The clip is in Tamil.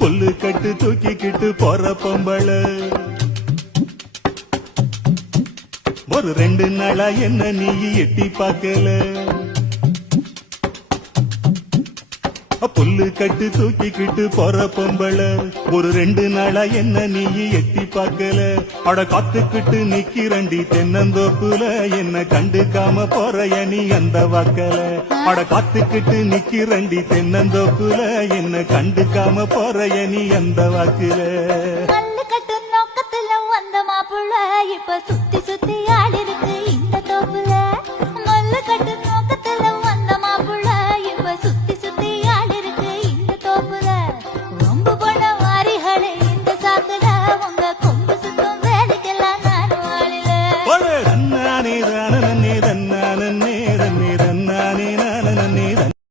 புல்லு கட்டு தூக்கிக்கிட்டு போற பொம்பள ஒரு 2 நாளா என்ன நீ எட்டி பார்க்கல. புல்லு கட்டு தூக்கிக்கிட்டு போற பொம்பள ஒரு 2 நாளா என்ன நீ எட்டி பார்க்கல. அட காத்துக்கிட்டு நிக்கிறண்டி தென்னந்தோப்புல என்ன கண்டுக்காம போறைய நீ அந்த வாக்கல. அட காத்துக்கிட்டு நிக்கிறண்டி தென்னந்தோப்புல என்ன கண்டுக்காம போறைய நீ அந்த வாக்குல. கல்லு கட்டு நோக்கத்துல வந்த மாப்புள்ள இப்ப சுத்தி சுத்தியா